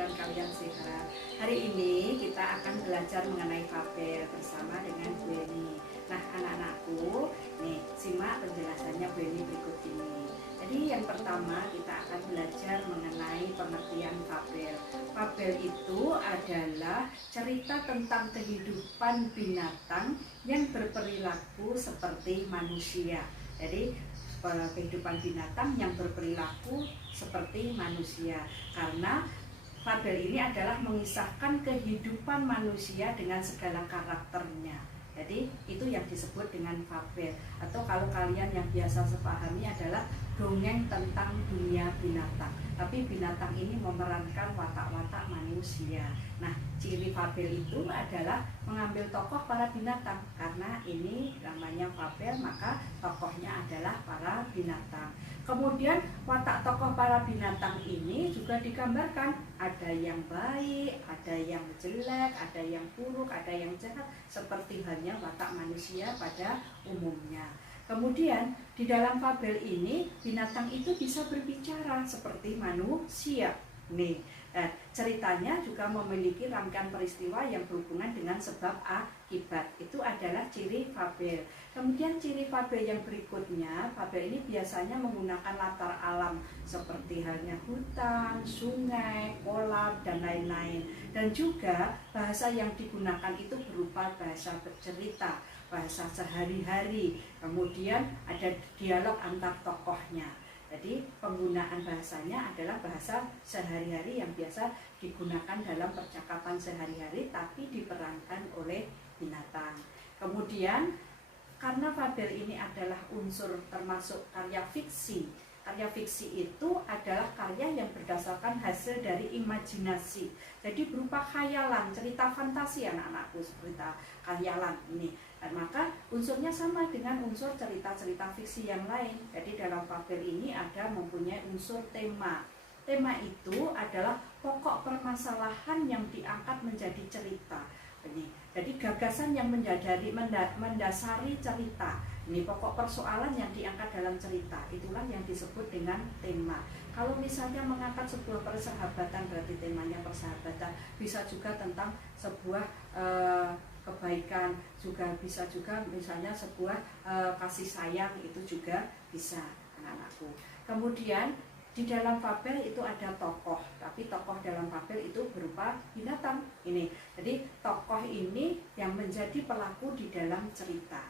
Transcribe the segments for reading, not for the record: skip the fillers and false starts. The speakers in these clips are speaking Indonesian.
dan kalian sehat. Hari ini kita akan belajar mengenai fabel bersama dengan Bu Eni. Nah, anak-anakku, nih simak penjelasannya Bu Eni berikut ini. Jadi yang pertama kita akan belajar mengenai pengertian fabel. Fabel itu adalah cerita tentang kehidupan binatang yang berperilaku seperti manusia. Jadi kehidupan binatang yang berperilaku seperti manusia, karena fabel ini adalah mengisahkan kehidupan manusia dengan segala karakternya. Jadi itu yang disebut dengan fabel, atau kalau kalian yang biasa sepahami adalah dongeng tentang dunia binatang. Tapi binatang ini memerankan watak-watak manusia. Nah, ciri fabel itu adalah mengambil tokoh para binatang. Karena ini namanya fabel, maka tokohnya adalah para binatang. Kemudian watak tokoh para binatang ini juga digambarkan. Ada yang baik, ada yang jelek, ada yang buruk, ada yang jahat, seperti halnya watak manusia pada umumnya. Kemudian di dalam fabel ini binatang itu bisa berbicara seperti manusia. Nih, ceritanya juga memiliki rangkaian peristiwa yang berhubungan dengan sebab akibat. Itu adalah ciri fabel. Kemudian ciri fabel yang berikutnya, fabel ini biasanya menggunakan latar alam seperti halnya hutan, sungai, kolam, dan lain-lain. Dan juga bahasa yang digunakan itu berupa bahasa bercerita, bahasa sehari-hari. Kemudian ada dialog antar tokohnya. Jadi penggunaan bahasanya adalah bahasa sehari-hari yang biasa digunakan dalam percakapan sehari-hari, tapi diperankan oleh binatang. Kemudian karena fabel ini adalah unsur termasuk karya fiksi. Karya fiksi itu adalah karya yang berdasarkan hasil dari imajinasi. Jadi berupa khayalan, cerita fantasi anak-anakku, cerita khayalan ini. Dan maka unsurnya sama dengan unsur cerita-cerita fiksi yang lain. Jadi dalam fabel ini ada mempunyai unsur tema. Tema itu adalah pokok permasalahan yang diangkat menjadi cerita. Jadi gagasan yang mendasari cerita. Ini pokok persoalan yang diangkat dalam cerita. Itulah yang disebut dengan tema. Kalau misalnya mengangkat sebuah persahabatan, berarti temanya persahabatan. Bisa juga tentang sebuah kebaikan, juga bisa juga misalnya sebuah kasih sayang, itu juga bisa anak-anakku. Kemudian di dalam fabel itu ada tokoh, tapi tokoh dalam fabel itu berupa binatang. Ini, jadi tokoh ini yang menjadi pelaku di dalam cerita,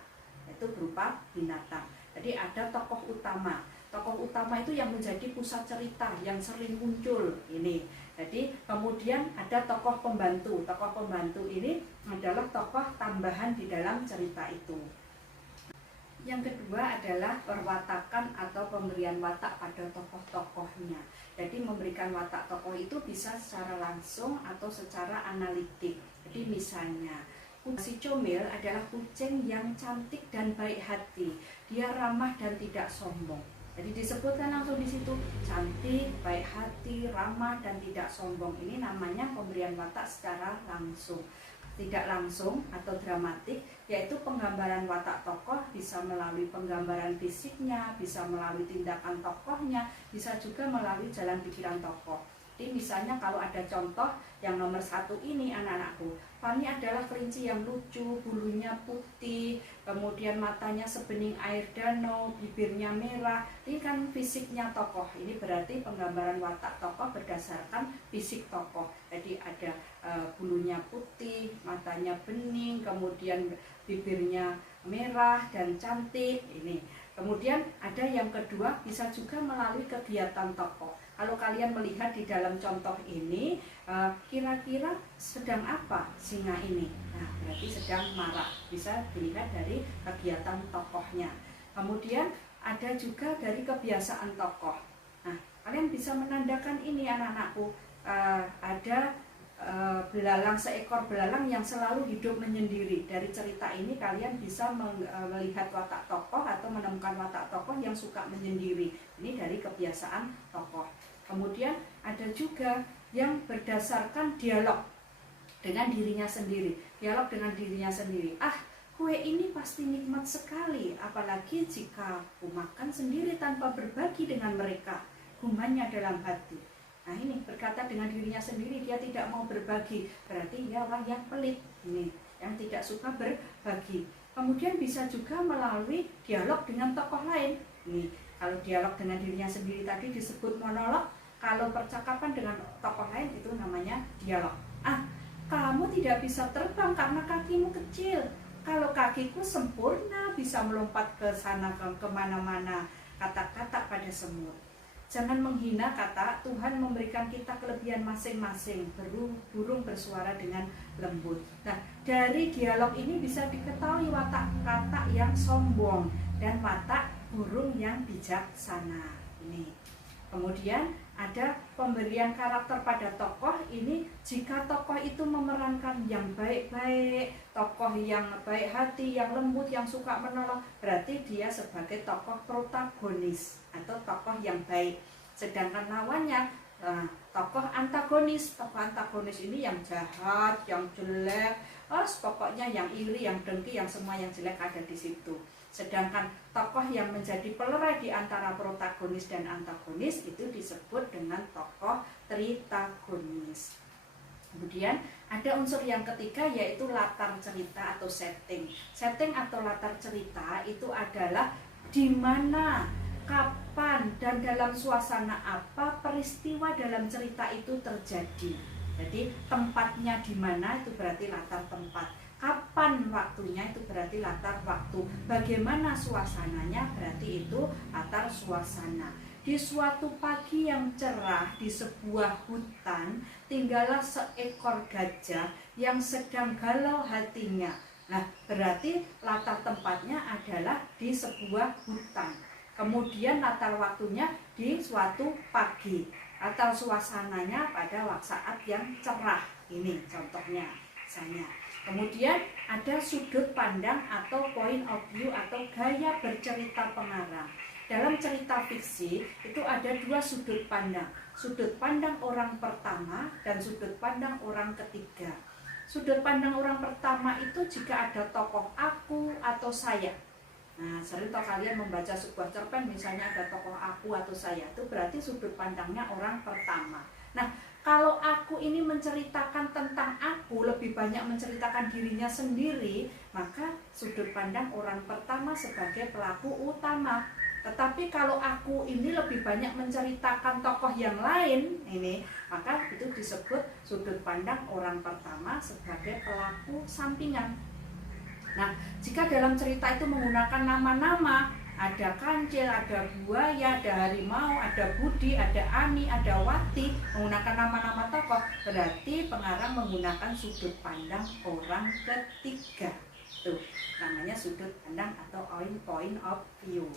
itu berupa binatang. Jadi ada tokoh utama. Tokoh utama itu yang menjadi pusat cerita, yang sering muncul ini. Jadi kemudian ada tokoh pembantu. Tokoh pembantu ini adalah tokoh tambahan di dalam cerita itu. Yang kedua adalah perwatakan atau pemberian watak pada tokoh-tokohnya. Jadi memberikan watak tokoh itu bisa secara langsung atau secara analitik. Jadi misalnya si Comil adalah kucing yang cantik dan baik hati. Dia ramah dan tidak sombong. Jadi disebutkan langsung di situ, cantik, baik hati, ramah, dan tidak sombong. Ini namanya pemberian watak secara langsung. Tidak langsung atau dramatik, yaitu penggambaran watak tokoh bisa melalui penggambaran fisiknya, bisa melalui tindakan tokohnya, bisa juga melalui jalan pikiran tokoh. Jadi misalnya kalau ada contoh yang nomor 1 ini anak-anakku, Fani adalah kelinci yang lucu, bulunya putih, kemudian matanya sebening air danau, bibirnya merah. Ini kan fisiknya tokoh. Ini berarti penggambaran watak tokoh berdasarkan fisik tokoh. Jadi ada bulunya putih, matanya bening, kemudian bibirnya merah dan cantik. Ini. Kemudian ada yang kedua, bisa juga melalui kegiatan tokoh. Kalau kalian melihat di dalam contoh ini, kira-kira sedang apa singa ini? Nah, berarti sedang marah. Bisa dilihat dari kegiatan tokohnya. Kemudian ada juga dari kebiasaan tokoh. Nah, kalian bisa menandakan ini anak-anakku. Ada belalang, seekor belalang yang selalu hidup menyendiri. Dari cerita ini kalian bisa melihat watak tokoh atau menemukan watak tokoh yang suka menyendiri. Ini dari kebiasaan tokoh. Kemudian ada juga yang berdasarkan dialog dengan dirinya sendiri. Dialog dengan dirinya sendiri. Kue ini pasti nikmat sekali, apalagi jika aku makan sendiri tanpa berbagi dengan mereka. Gumanya dalam hati. Nah ini berkata dengan dirinya sendiri, dia tidak mau berbagi, berarti dia orang yang pelit, ini yang tidak suka berbagi. Kemudian bisa juga melalui dialog dengan tokoh lain. Ini kalau dialog dengan dirinya sendiri tadi disebut monolog, kalau percakapan dengan tokoh lain itu namanya dialog. Kamu tidak bisa terbang karena kakimu kecil. Kalau kakiku sempurna, bisa melompat ke sana kemana-mana. Kata-kata pada semut. Jangan menghina kata, Tuhan memberikan kita kelebihan masing-masing. Burung bersuara dengan lembut. Nah, dari dialog ini bisa diketahui watak kata yang sombong dan watak burung yang bijaksana. Ini. Kemudian ada pemberian karakter pada tokoh ini. Jika tokoh itu memerankan yang baik-baik, tokoh yang baik hati, yang lembut, yang suka menolong, berarti dia sebagai tokoh protagonis atau tokoh yang baik. Sedangkan lawannya tokoh antagonis. Tokoh antagonis ini yang jahat, yang jelek, pokoknya yang iri, yang dengki, yang semua yang jelek ada di situ. Sedangkan tokoh yang menjadi pelerai di antara protagonis dan antagonis itu disebut dengan tokoh tritagonis. Kemudian ada unsur yang ketiga, yaitu latar cerita atau setting. Setting atau latar cerita itu adalah di mana, kapan, dan dalam suasana apa peristiwa dalam cerita itu terjadi. Jadi tempatnya di mana itu berarti latar tempat. Kapan waktunya itu berarti latar waktu. Bagaimana suasananya berarti itu latar suasana. Di suatu pagi yang cerah di sebuah hutan, tinggallah seekor gajah yang sedang galau hatinya. Nah, berarti latar tempatnya adalah di sebuah hutan. Kemudian latar waktunya di suatu pagi. Latar suasananya pada saat yang cerah. Ini contohnya misalnya. Kemudian ada sudut pandang atau point of view atau gaya bercerita pengarang. Dalam cerita fiksi itu ada dua sudut pandang. Sudut pandang orang pertama dan sudut pandang orang ketiga. Sudut pandang orang pertama itu jika ada tokoh aku atau saya. Nah, sering kalian membaca sebuah cerpen misalnya ada tokoh aku atau saya, itu berarti sudut pandangnya orang pertama. Nah, kalau aku ini menceritakan tentang aku, lebih banyak menceritakan dirinya sendiri, maka sudut pandang orang pertama sebagai pelaku utama. Tetapi kalau aku ini lebih banyak menceritakan tokoh yang lain, ini maka itu disebut sudut pandang orang pertama sebagai pelaku sampingan. Nah, jika dalam cerita itu menggunakan nama-nama, ada kancil, ada buaya, ada harimau, ada Budi, ada Ani, ada Wati, menggunakan nama-nama tokoh, berarti pengarang menggunakan sudut pandang orang ketiga. Tuh, namanya sudut pandang atau point of view.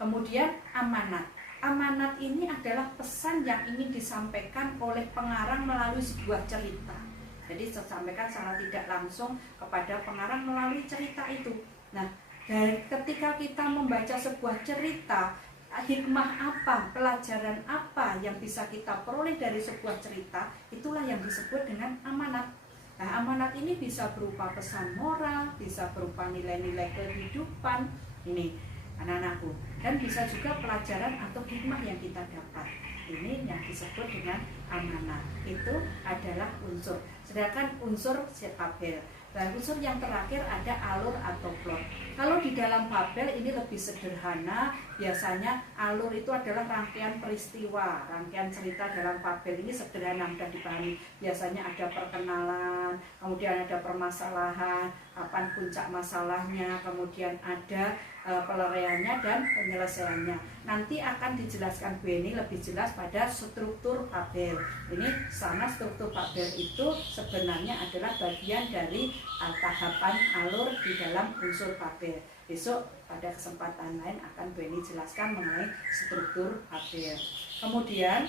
Kemudian amanat. Amanat ini adalah pesan yang ingin disampaikan oleh pengarang melalui sebuah cerita. Jadi disampaikan secara tidak langsung kepada pengarang melalui cerita itu. Nah, dan ketika kita membaca sebuah cerita, hikmah apa, pelajaran apa yang bisa kita peroleh dari sebuah cerita, itulah yang disebut dengan amanat. Nah, amanat ini bisa berupa pesan moral, bisa berupa nilai-nilai kehidupan, ini anak-anakku, dan bisa juga pelajaran atau hikmah yang kita dapat. Ini yang disebut dengan amanat. Itu adalah unsur. Sedangkan unsur fabel. Dan unsur yang terakhir ada alur atau plot. Kalau di dalam fabel ini lebih sederhana, biasanya alur itu adalah rangkaian peristiwa, rangkaian cerita dalam fabel ini sederhana, mudah dipahami. Biasanya ada perkenalan, kemudian ada permasalahan, kapan puncak masalahnya, kemudian ada peleraiannya dan penyelesaiannya. Nanti akan dijelaskan Bu Eni lebih jelas pada struktur fabel. Ini sama struktur fabel itu sebenarnya adalah bagian dari tahapan alur di dalam unsur fabel. Besok pada kesempatan lain akan Bu Eni jelaskan mengenai struktur fabel. Kemudian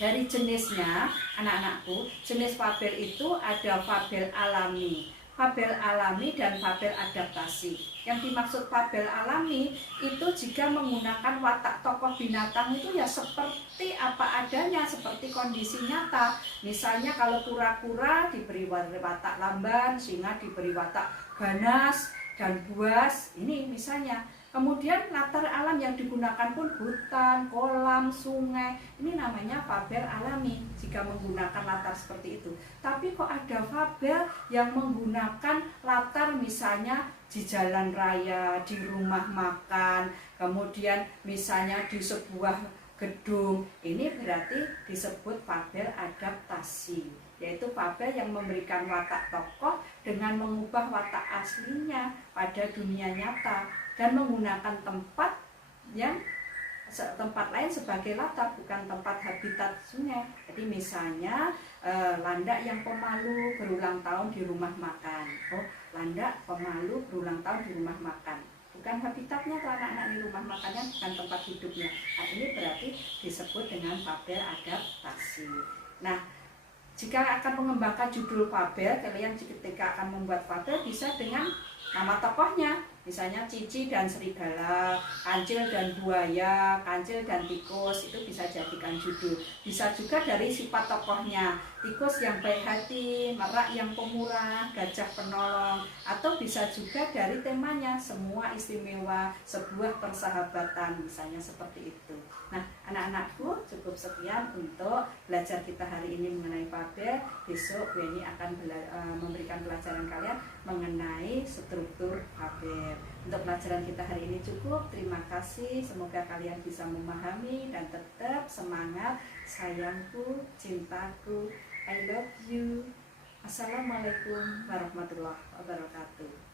dari jenisnya, anak-anakku, jenis fabel itu ada fabel alami, fabel alami dan fabel adaptasi. Yang dimaksud fabel alami itu jika menggunakan watak tokoh binatang itu ya seperti apa adanya, seperti kondisi nyata. Misalnya kalau kura-kura diberi watak lamban, singa diberi watak ganas dan buas. Ini misalnya Kemudian latar alam yang digunakan pun hutan, kolam, sungai. Ini namanya fabel alami jika menggunakan latar seperti itu. Tapi kok ada fabel yang menggunakan latar misalnya di jalan raya, di rumah makan, kemudian misalnya di sebuah gedung. Ini berarti disebut fabel adaptasi, yaitu fabel yang memberikan watak tokoh dengan mengubah watak aslinya pada dunia nyata dan menggunakan tempat lain sebagai latar, bukan tempat habitatnya. Jadi misalnya landak yang pemalu berulang tahun di rumah makan. Oh, landak pemalu berulang tahun di rumah makan, bukan habitatnya tuh anak-anak di rumah makannya, bukan tempat hidupnya. Nah, ini berarti disebut dengan fabel adaptasi. Nah, jika akan mengembangkan judul fabel, kalian ketika akan membuat fabel bisa dengan nama tokohnya. Misalnya Cici dan Serigala, Kancil dan Buaya, Kancil dan Tikus, itu bisa jadikan judul. Bisa juga dari sifat tokohnya, tikus yang baik hati, merak yang pemurah, gajah penolong, atau bisa juga dari temanya, semua istimewa, sebuah persahabatan, misalnya seperti itu. Nah, anak-anakku, cukup sekian untuk belajar kita hari ini mengenai fabel. Besok Bu Eni akan memberikan pelajaran kalian mengenai struktur fabel. Untuk pelajaran kita hari ini cukup. Terima kasih, semoga kalian bisa memahami dan tetap semangat. Sayangku, cintaku, I love you. Assalamualaikum warahmatullahi wabarakatuh.